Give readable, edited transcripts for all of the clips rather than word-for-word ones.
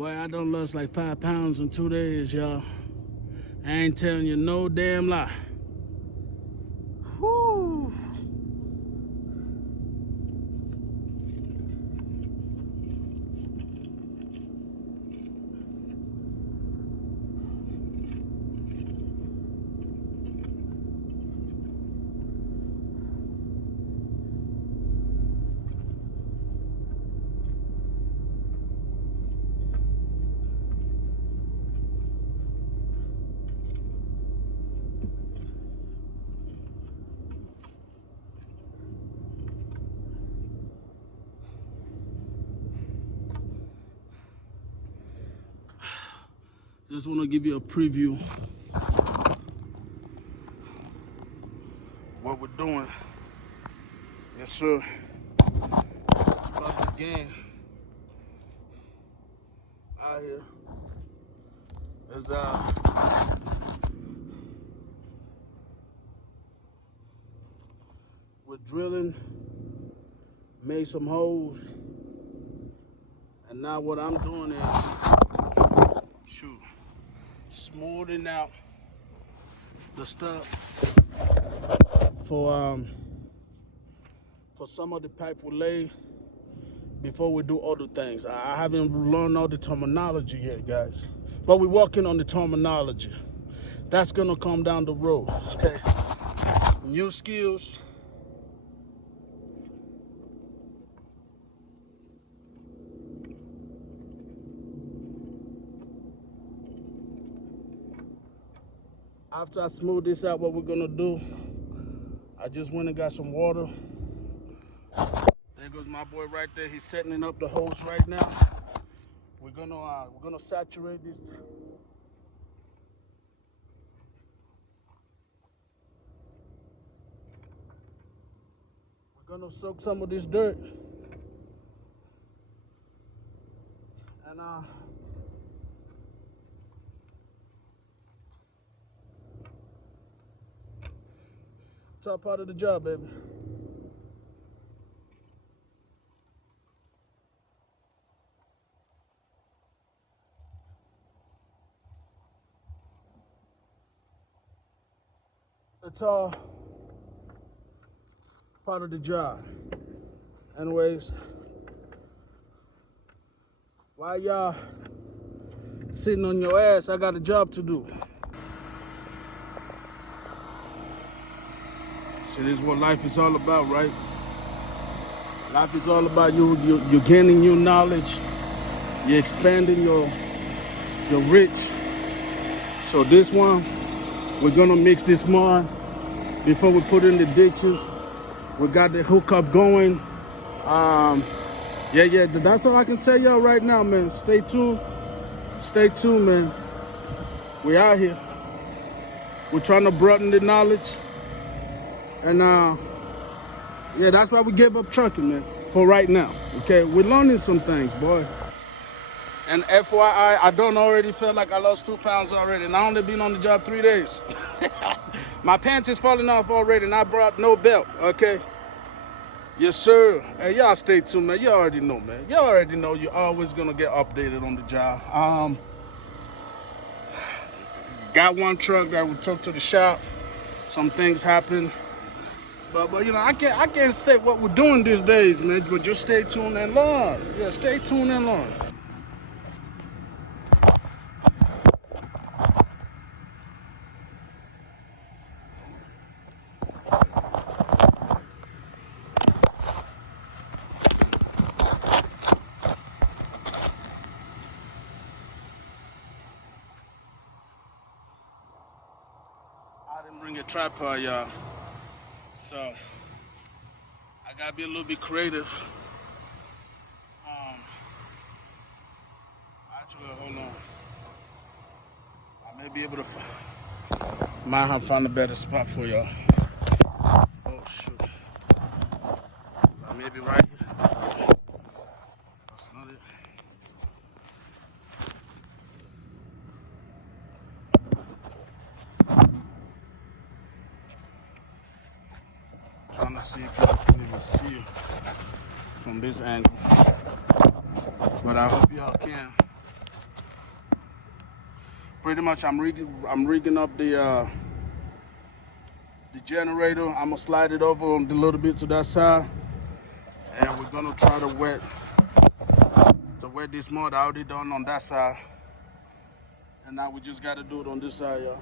Boy, I done lost like 5 pounds in 2 days, y'all. I ain't telling you no damn lie. Whew. Just want to give you a preview what we're doing. Yes, sir. Start the game out here. As we're drilling, made some holes, and now what I'm doing is smoothing out the stuff for some of the pipe we lay before we do other things. I haven't learned all the terminology yet, guys, but we're working on the terminology. That's gonna come down the road, okay? New skills. After I smooth this out, what we're gonna do, I just went and got some water. There goes my boy right there. He's setting up the hose right now. We're gonna saturate this. We're gonna soak some of this dirt, and top part of the job, baby. It's all part of the job. Anyways, while y'all sitting on your ass, I got a job to do. So this is what life is all about, right? Life is all about you're gaining new knowledge, you're expanding your reach. So this one, we're gonna mix this mud before we put in the ditches. We got the hookup going. Yeah, that's all I can tell y'all right now, man. Stay tuned, man. We out here. We're trying to broaden the knowledge. And yeah, that's why we gave up trucking, man, for right now. Okay, we're learning some things, boy. And FYI, I don't already feel like I lost 2 pounds already, and I only been on the job 3 days. My pants is falling off already, and I brought no belt, okay? Yes, sir. Hey, y'all stay tuned, man. You already know, man. You already know you're always gonna get updated on the job. Got one truck that we took to the shop. Some things happened. But you know, I can't say what we're doing these days, man. But just stay tuned and learn. Yeah, stay tuned and learn. I didn't bring a tripod, y'all. So I gotta be a little bit creative. Actually, hold on. I may be able to might have found a better spot for y'all. Oh shoot. Maybe right here. That's not it. Trying to see if y'all can even see it from this angle. But I hope y'all can. pretty much I'm rigging up the generator. I'm gonna slide it over a little bit to that side, and we're gonna try to wet this motor. I already done on that side, and now we just gotta do it on this side, y'all.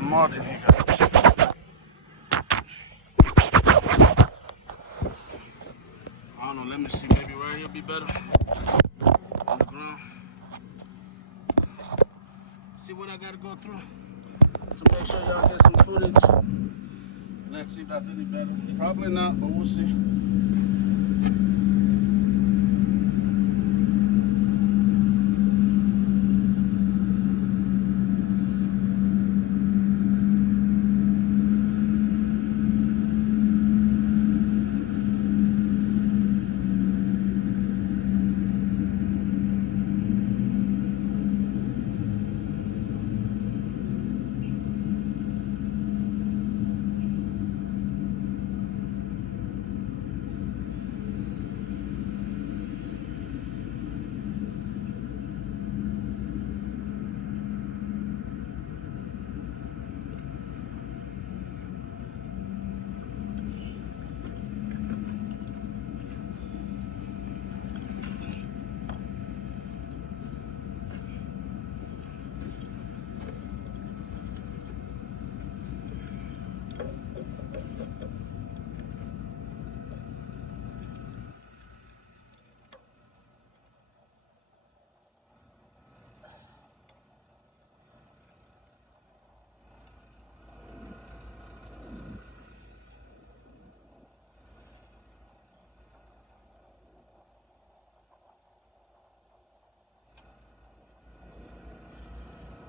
Mud in here. I don't know, let me see, maybe right here be better on the ground. See what I gotta go through to make sure y'all get some footage. Let's see if that's any better. Probably not, but we'll see.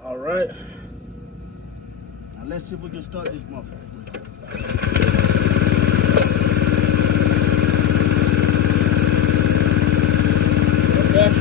All right. Now let's see if we can start this motherfucker. Okay.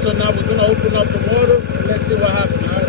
So now we're gonna open up the water and let's see what happens. All right?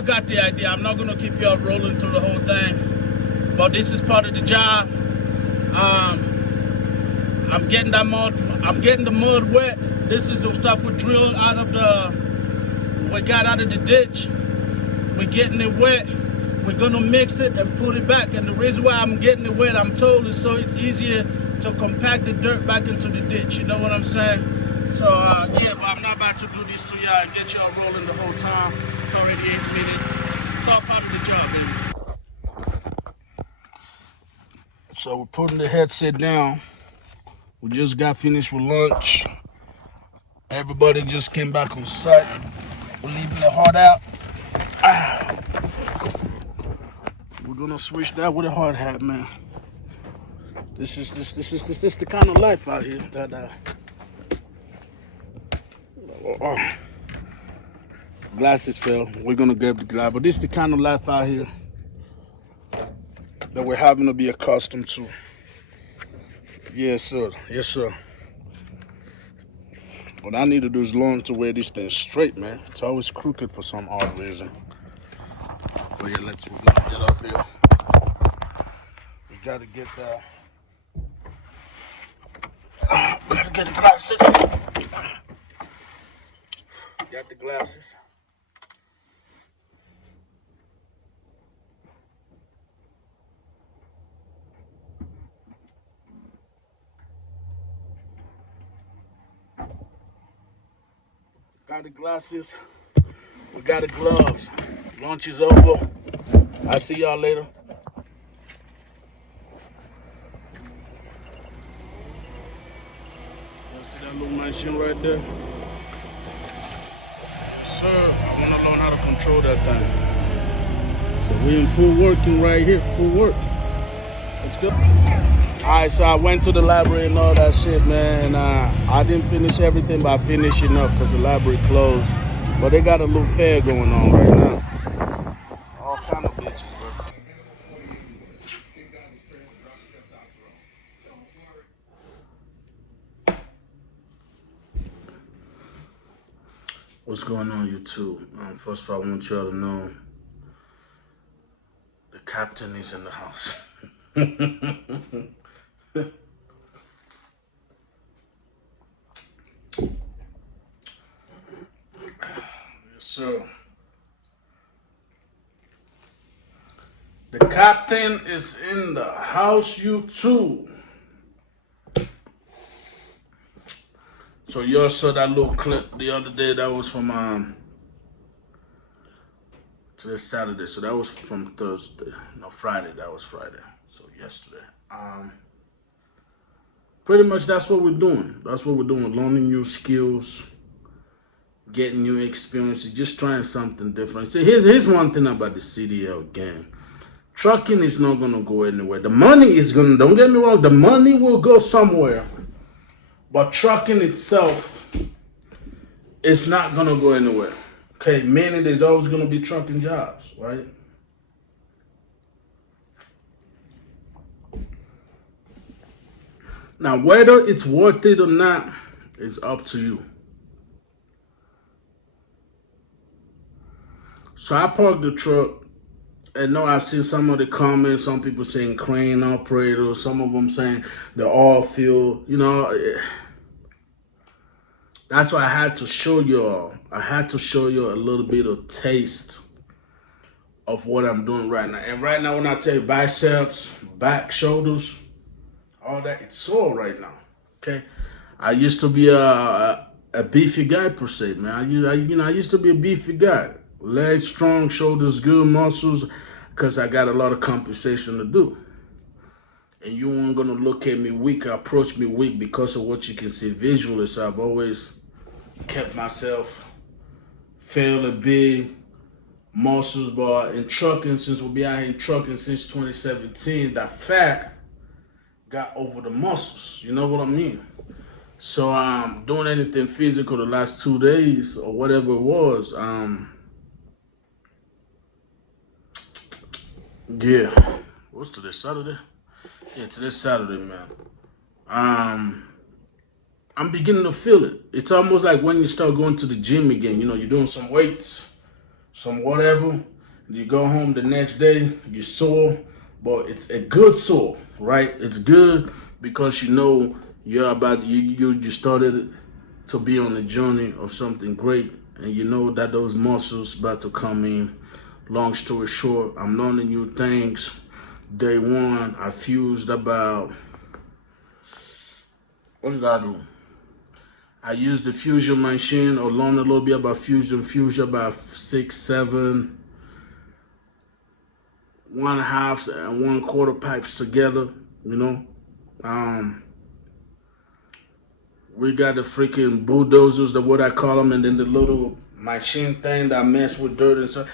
y'all got the idea. I'm not gonna keep y'all rolling through the whole thing, but this is part of the job. I'm getting that mud. I'm getting the mud wet. This is the stuff we drilled out of we got out of the ditch. We're getting it wet. We're gonna mix it and put it back. And the reason why I'm getting it wet, I'm told, is so it's easier to compact the dirt back into the ditch. You know what I'm saying? So yeah, but I'm not about to do this to y'all and get y'all rolling the whole time. It's already 8 minutes. It's all part of the job, baby. So we're putting the headset down. We just got finished with lunch. Everybody just came back on site. We're leaving the hard out. We're gonna switch that with a hard hat, man. This is the kind of life out here that glasses fell. We're gonna grab the glass, but this is the kind of life out here that we're having to be accustomed to. Yes, sir. Yes, sir. What I need to do is learn to wear this thing straight, man. It's always crooked for some odd reason. But yeah, we're gonna get up here. We gotta get the glasses. Got the glasses. Got the glasses. We got the gloves. Lunch is over. I'll see y'all later. Y'all see that little machine right there? Sir, I want to learn how to control that thing. So we in full working right here. Full work. Let's go. Alright, so I went to the library and all that shit, man. I didn't finish everything, but I finished enough because the library closed. But they got a little fair going on right now. All kind of bitches, bro. What's going on, YouTube? First of all, I want y'all to know the captain is in the house. Yes, sir. The captain is in the house, YouTube. So y'all saw that little clip the other day. That was from today's Saturday. So that was from Thursday. No, Friday. That was Friday. So yesterday. Pretty much that's what we're doing. That's what we're doing. Learning new skills, getting new experiences, just trying something different. See, here's one thing about the CDL gang. Trucking is not gonna go anywhere. The money is gonna, don't get me wrong, the money will go somewhere. But trucking itself is not gonna go anywhere. Okay, meaning there's always gonna be trucking jobs, right? Now, whether it's worth it or not is up to you. So I parked the truck, and no, I've seen some of the comments, some people saying crane operator, some of them saying the oil field, you know. That's why I had to show y'all. I had to show you a little bit of taste of what I'm doing right now. And right now, when I tell you biceps, back, shoulders, all that, it's sore right now. Okay, I used to be a beefy guy per se, man. I used to be a beefy guy. Legs strong, shoulders good, muscles, because I got a lot of compensation to do. And you weren't gonna look at me weak, approach me weak because of what you can see visually. So I've always kept myself fairly big, muscles, but in trucking, since we'll be out here in trucking since 2017, that fat got over the muscles. You know what I mean? So doing anything physical the last 2 days or whatever it was, yeah. What's today? Saturday? Yeah, today's Saturday, man. I'm beginning to feel it. It's almost like when you start going to the gym again. You know, you're doing some weights, some whatever. You go home the next day, you're sore, but it's a good sore, right? It's good because you know you started to be on the journey of something great, and you know that those muscles about to come in. Long story short, I'm learning new things. Day one, I fused about, what did I do? I used the fusion machine, or learned a little bit about fusion about 6, 7, 1/2 and 1/4 pipes together, you know. We got the freaking bulldozers, the what I call them, and then the little machine thing that mess with dirt and stuff.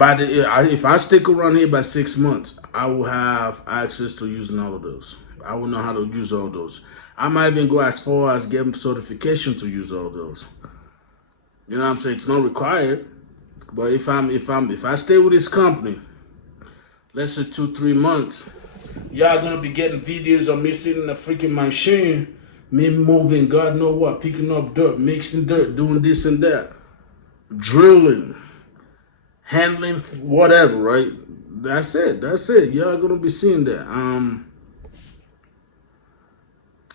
If I stick around here by 6 months, I will have access to using all of those. I will know how to use all those. I might even go as far as getting certification to use all those. You know what I'm saying? It's not required, but if I stay with this company, let's say 2, 3 months, y'all gonna be getting videos of me sitting in the freaking machine, me moving, God know what, picking up dirt, mixing dirt, doing this and that, drilling, handling whatever, right? That's it. Y'all gonna be seeing that.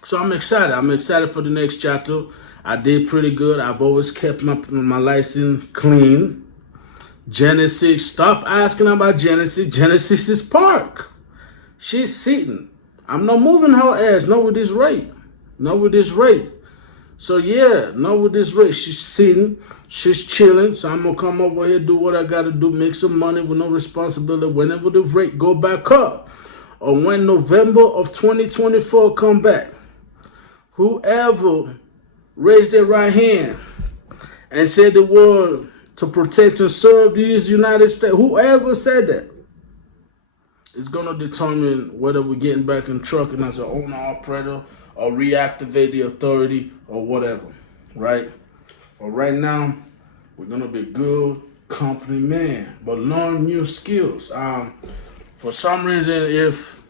So I'm excited. I'm excited for the next chapter. I did pretty good. I've always kept my license clean. Genesis, stop asking about Genesis. Genesis is parked. She's sitting. I'm not moving her ass. Not with this rate. Not with this rate. So yeah, not with this rate. She's sitting. She's chilling. So I'm gonna come over here, do what I gotta do, make some money with no responsibility. Whenever the rate go back up, or when November of 2024 come back, whoever raised their right hand and said the word to protect and serve these United States, whoever said that, is going to determine whether we're getting back in trucking as an owner operator or reactivate the authority or whatever, right? But right now, we're going to be good company man, but learn new skills. For some reason, if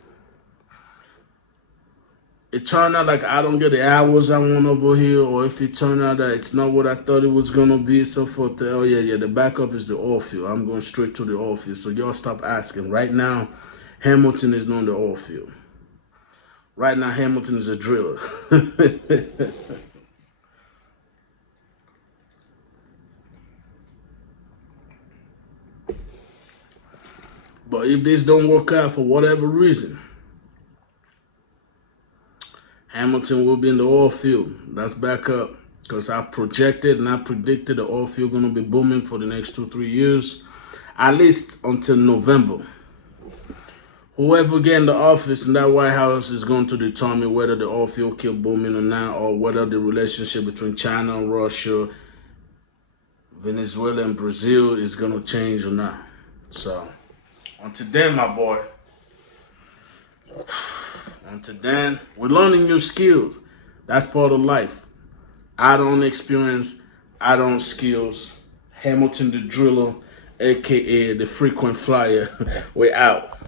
it turned out like I don't get the hours I want over here, or if it turned out that it's not what I thought it was gonna be, so forth. Oh yeah, the backup is the oil field. I'm going straight to the oil field. So y'all stop asking. Right now, Hamilton is not the oil field. Right now, Hamilton is a driller. But if this don't work out for whatever reason, Hamilton will be in the oil field. That's back up. Because I projected and I predicted the oil field going to be booming for the next 2, 3 years. At least until November. Whoever get in the office in that White House is going to determine whether the oil field keep booming or not, or whether the relationship between China and Russia, Venezuela and Brazil is going to change or not. So, until then, my boy. Until then, we're learning new skills. That's part of life. I don't experience, I don't skills. Hamilton the driller, aka the frequent flyer. We're out.